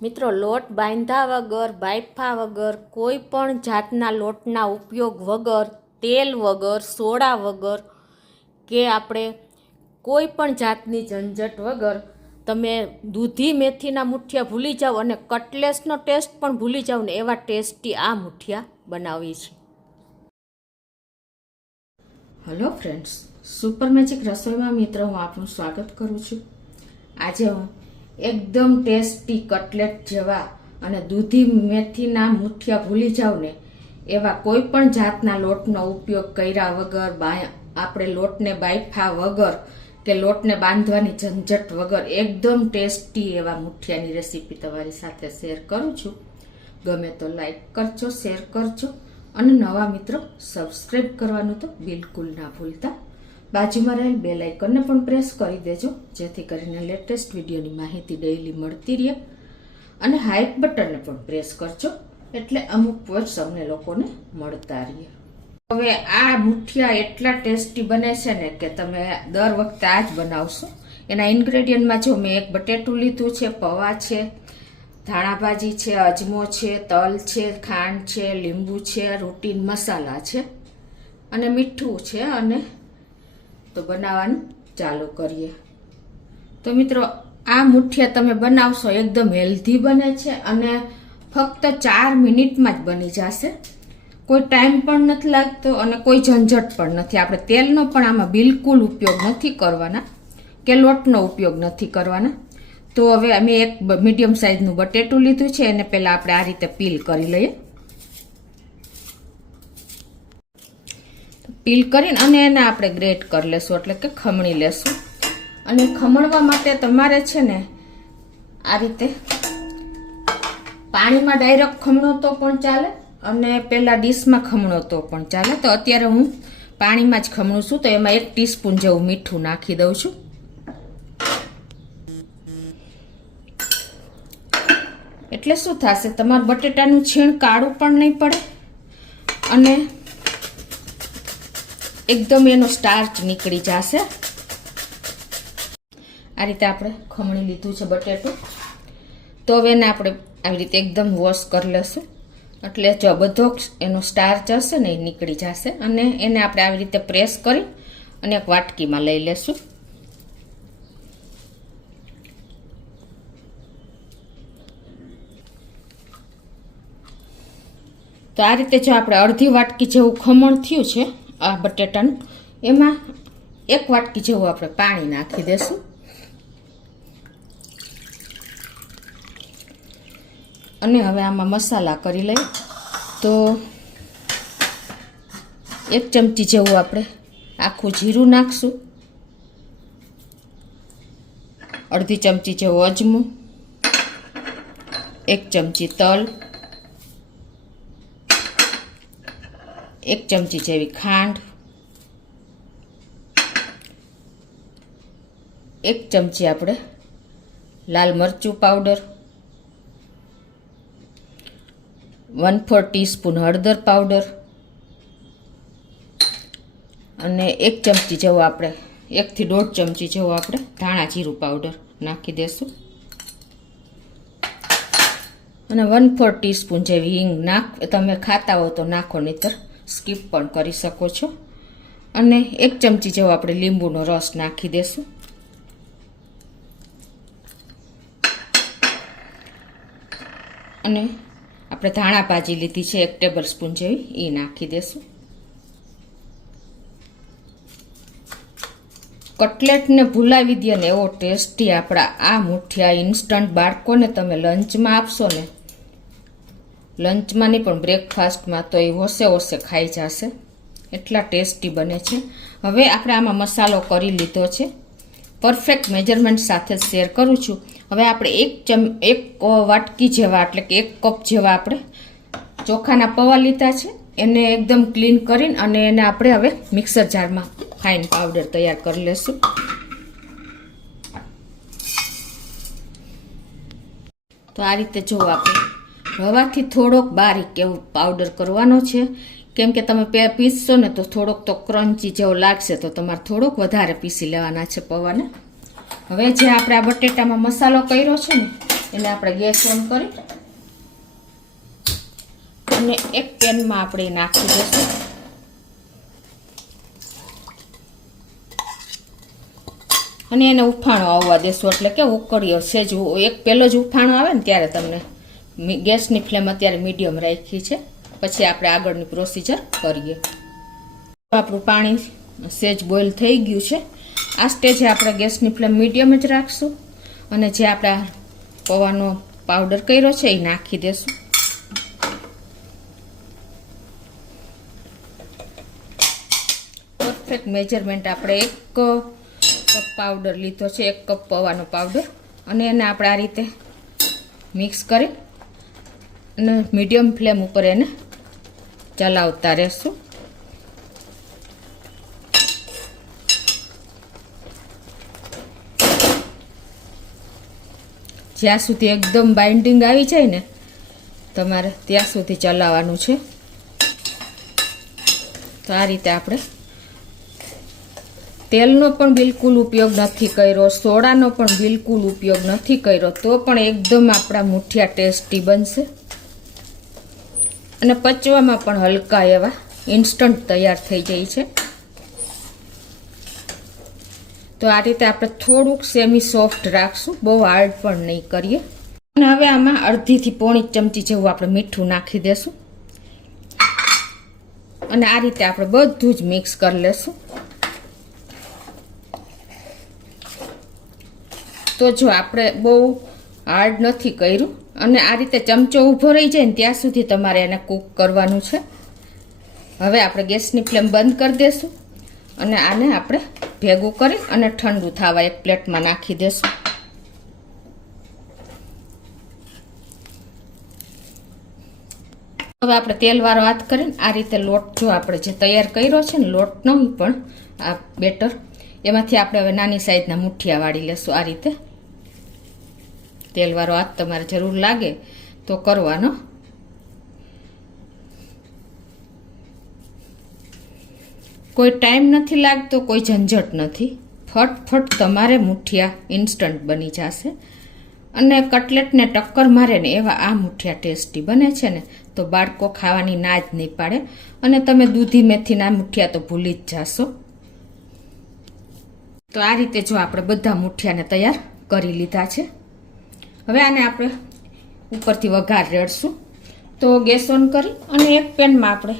મિત્રો, લોટ બાંધ્યા વગર, બાફા વગર, કોઈ પણ જાતના લોટના ઉપયોગ વગર, તેલ વગર, સોડા વગર કે આપણે કોઈ પણ જાતની ઝંઝટ વગર તમે દૂધી મેથીના મુઠિયા ભૂલી જાઓ અને કટલેસનો ટેસ્ટ પણ ભૂલી જાઓ ને એવા ટેસ્ટી આ મુઠિયા બનાવી છે. હેલો ફ્રેન્ડ્સ, સુપર મેજિક રસોઈમાં મિત્રો હું આપનું સ્વાગત કરું છું. આજે હું એકદમ ટેસ્ટી કટલેટ જેવા અને દૂધી મેથીના મુઠિયા ભૂલી જાવ ને એવા કોઈ પણ જાતના લોટનો ઉપયોગ કર્યા વગર, આપણે લોટને બાફા વગર કે લોટને બાંધવાની ઝંઝટ વગર એકદમ ટેસ્ટી એવા મુઠિયાની રેસીપી તમારી સાથે શેર કરું છું. ગમે તો લાઈક કરજો, શેર કરજો અને નવા મિત્રો સબસ્ક્રાઈબ કરવાનું તો બિલકુલ ના ભૂલતા. બાજુમાં રહેલ બેલ આઇકનને પણ પ્રેસ કરી દેજો જેથી કરીને લેટેસ્ટ વિડીયોની માહિતી ડેઈલી મળતી રહે અને હાઈપ બટનને પણ પ્રેસ કરજો એટલે અમુક પોઈન્ટ્સ અમને લોકોને મળતા રહે. હવે આ મુઠિયા એટલા ટેસ્ટી બને છે ને કે તમે દર વખતે આ જ બનાવશો. એના ઇન્ગ્રેડિયન્ટમાં જો મેં એક બટેટું લીધું છે, પૌવા છે, ધાણાભાજી છે, અજમો છે, તલ છે, ખાંડ છે, લીંબુ છે, રૂટીન મસાલા છે અને મીઠું છે. અને તો બનાવવાનું ચાલુ કરીએ. તો મિત્રો, આ મુઠિયા તમે બનાવશો એકદમ હેલ્ધી બને છે અને ફક્ત 4 મિનિટમાં જ બની જશે. કોઈ ટાઈમ પણ નથી લાગતો અને કોઈ ઝંઝટ પણ નથી. આપણે તેલનો પણ આમાં બિલકુલ ઉપયોગ નથી કરવાના કે લોટનો ઉપયોગ નથી કરવાના. તો હવે અમે એક મીડિયમ સાઇઝનું બટેટું લીધું છે, એને પહેલાં આપણે આ રીતે પીલ કરી લઈએ. પીલ કરીને અને એને આપણે ગ્રેટ કરી લેશું, એટલે કે ખમણી લેશું. અને ખમણવા માટે તમારે છે ને આ રીતે પાણીમાં ડાયરેક્ટ ખમણો તો પણ ચાલે અને પહેલાં ડીશમાં ખમણો તો પણ ચાલે. તો અત્યારે હું પાણીમાં જ ખમણું છું. તો એમાં 1 ટીસ્પૂન જેવું મીઠું નાખી દઉં છું. એટલે શું થશે, તમારું બટેટાનું છીણ કાળું પણ નહીં પડે અને એકદમ એનો સ્ટાર્ચ નીકળી જશે. આ રીતે આપણે ખમણી લીધું છે બટેટું. તો હવે એને આપણે આવી રીતે એકદમ વોશ કરી લેશું એટલે જો બધો એનો સ્ટાર્ચ હશે ને એ નીકળી જશે. અને એને આપણે આવી રીતે પ્રેસ કરી અને એક વાટકીમાં લઈ લેશું. તો આ રીતે જો આપણે અડધી વાટકી જેવું ખમણ થયું છે આ બટેટાનું, એમાં 1 વાટકી જેવું આપણે પાણી નાખી દેશું. અને હવે આમાં મસાલા કરી લઈએ. તો 1 ચમચી જેવું આપણે આખું જીરું નાખશું, અડધી ચમચી જેવું અજમું, 1 ચમચી તલ, 1 ચમચી જેવી ખાંડ, 1 ચમચી આપણે લાલ મરચું પાવડર, 1/4 ટીસ્પૂન હળદર પાવડર અને 1 ચમચી જેવો આપણે 1 થી 1.5 ચમચી જેવો આપણે ધાણા જીરું પાવડર નાખી દેશું. અને 1/4 ટીસ્પૂન જેવી હિંગ તમે ખાતા હો તો નાખો, નહીતર સ્કીપ પણ કરી શકો છો. અને 1 ચમચી જેવો આપણે લીંબુનો રસ નાખી દેશું. અને આપણે ધાણા ભાજી લીધી છે 1 ટેબલ સ્પૂન જેવી, એ નાખી દેશું. કટલેટને ભૂલાવી દે ને એવો ટેસ્ટી આપણા આ મુઠિયા ઇન્સ્ટન્ટ બાળકોને તમે લંચમાં આપશો ને, લંચમાં નહીં પણ બ્રેકફાસ્ટમાં તો એ હોશે ખાઈ જશે. એટલા ટેસ્ટી બને છે. હવે આપણે આમાં મસાલો કરી લીધો છે, પરફેક્ટ મેજરમેન્ટ સાથે શેર કરું છું. હવે આપણે 1 વાટકી જેવા એટલે કે 1 કપ જેવા આપણે ચોખાના પૌવા લીધા છે. એને એકદમ ક્લીન કરીને અને એને આપણે હવે મિક્સર જારમાં ફાઇન પાવડર તૈયાર કરી લેશું. તો આ રીતે જો આપણે રવાથી થોડોક બારીક એવો પાવડર કરવાનો છે, કેમ કે તમે પીસશો ને તો થોડોક તો ક્રન્ચી જેવો લાગશે, તો તમારે થોડોક વધારે પીસી લેવાના છે પૌવાને. હવે જે આપણે આ બટેટામાં મસાલો કર્યો છે ને એને આપણે ગેસ ઓન કરી અને એક પેનમાં આપણે નાખી દઈશું. અને એને ઉફાણો આવવા દેશું, એટલે કે ઉકળીઓ સેજ એક પહેલો જ ઉફાણો આવે ને ત્યારે તમને ગેસની ફ્લેમ અત્યારે મીડિયમ રાખી છે. પછી આપણે આગળની પ્રોસીજર કરીએ. આપણું પાણી સેજ બોઇલ થઈ ગયું છે. આ સ્ટેજે આપણે ગેસની ફ્લેમ મીડિયમ જ રાખશું અને જે આપણે પૌવાનો પાવડર કર્યો છે એ નાખી દેશું. પરફેક્ટ મેજરમેન્ટ આપણે 1 કપ પાવડર લીધો છે, 1 કપ પૌવાનો પાવડર, અને એને આપણે આ રીતે મિક્સ કરી અને મીડિયમ ફ્લેમ ઉપર એને ચલાવતા રહેશું. જ્યાં સુધી એકદમ બાઇન્ડિંગ આવી જાય ને તમારે ત્યાં સુધી ચલાવવાનું છે. તો આ રીતે આપણે તેલનો પણ બિલકુલ ઉપયોગ નથી કર્યો, સોડાનો પણ બિલકુલ ઉપયોગ નથી કર્યો, તો પણ એકદમ આપણા મુઠિયા ટેસ્ટી બનશે અને પચવામાં પણ હલકા એવા ઇન્સ્ટન્ટ તૈયાર થઈ જાય છે. તો આ રીતે આપણે થોડુંક સેમી સોફ્ટ રાખશું, બહુ હાર્ડ પણ નહીં કરીએ. અને હવે આમાં અડધીથી પોણી ચમચી જેવું આપણે મીઠું નાખી દેશું અને આ રીતે આપણે બધું જ મિક્સ કરી લેશું. તો જો આપણે બહુ હાર્ડ નથી કર્યું અને આ રીતે ચમચો ઊભો રહી જાય ને ત્યાં સુધી તમારે એને કૂક કરવાનું છે. હવે આપણે ગેસની ફ્લેમ બંધ કરી દઈશું અને આને આપણે ભેગું કરી અને ઠંડુ થવા એક પ્લેટમાં નાખી દેશું. હવે આપણે તેલવાળો હાથ કરીને આ રીતે લોટ જો આપણે જે તૈયાર કર્યો છે ને લોટ નહીં પણ આ બેટર, એમાંથી આપણે હવે નાની સાઈઝના મુઠિયા વાળી લેશું. આ રીતે તેલવાળો હાથ તમારે જરૂર લાગે તો કરવાનો. કોઈ ટાઈમ નથી લાગતો, કોઈ ઝંઝટ નથી, ફટફટ તમારે મુઠિયા ઇન્સ્ટન્ટ બની જશે અને કટલેટને ટક્કર મારે ને એવા આ મુઠિયા ટેસ્ટી બને છે ને તો બાળકો ખાવાની ના જ નહીં પાડે અને તમે દૂધી મેથીના મુઠિયા તો ભૂલી જ જાશો. તો આ રીતે જો આપણે બધા મુઠિયાને તૈયાર કરી લીધા છે. હવે આને આપણે ઉપરથી વઘાર રેડશું. તો ગેસ ઓન કરી અને એક પેનમાં આપણે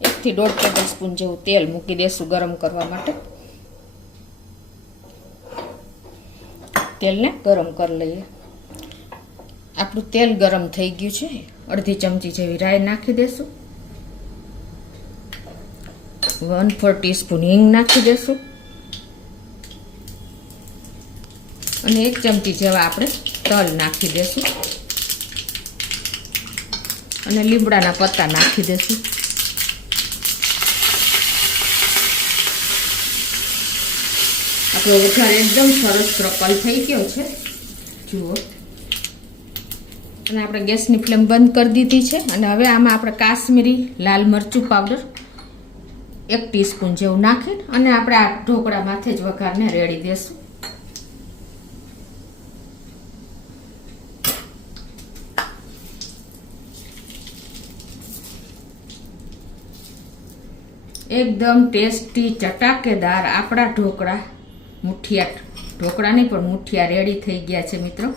1 થી 1.5 ટેબલ સ્પૂન જેવું તેલ મૂકી દેશું ગરમ કરવા માટે. તેલને ગરમ કરી લઈએ. આપણું તેલ ગરમ થઈ ગયું છે. અડધી ચમચી જેવી રાઈ નાખી દેશું. 1/4 ટીસ્પૂન હિંગ નાખી દેશું અને 1 ચમચી જેવા આપણે તલ નાખી દેશું અને લીમડાના પત્તા નાખી દેશું. આપણો વઘાર એકદમ સરસ પ્રકલ થઈ ગયો છે જુઓ. અને આપણે ગેસની ફ્લેમ બંધ કરી દીધી છે અને હવે આમાં આપણે કાશ્મીરી લાલ મરચું પાવડર 1 ટીસ્પૂન જેવું નાખીને અને આપણે આ ઢોકળા માથે જ વઘારને રેડી દેશું. એકદમ ટેસ્ટી ચટાકેદાર આપણા ઢોકળા ઢોકળાની પણ મુઠિયા રેડી થઈ ગયા છે મિત્રો.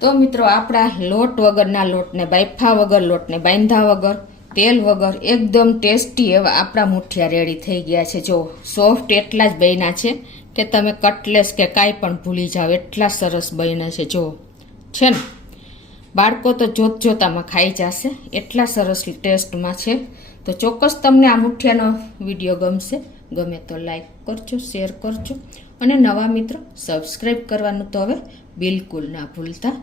તો મિત્રો આપણા લોટ વગરના લોટને બાફા વગર, લોટને બાંધ્યા વગર, તેલ વગર એકદમ ટેસ્ટી એવા આપણા મુઠિયા રેડી થઈ ગયા છે. જો સોફ્ટ એટલા જ બન્યા છે કે તમે કટલેસ કે કાંઈ પણ ભૂલી જાઓ, એટલા સરસ બન્યા છે. જો છે ને બાળકો તો જોતામાં ખાઈ જશે, એટલા સરસ ટેસ્ટમાં છે. તો ચોક્કસ તમને આ મુઠિયાનો વિડીયો ગમશે. ગમે તો લાઈક કરજો, શેર કરજો અને નવા મિત્રો સબસ્ક્રાઈબ કરવાનું તો હવે બિલકુલ ના ભૂલતા.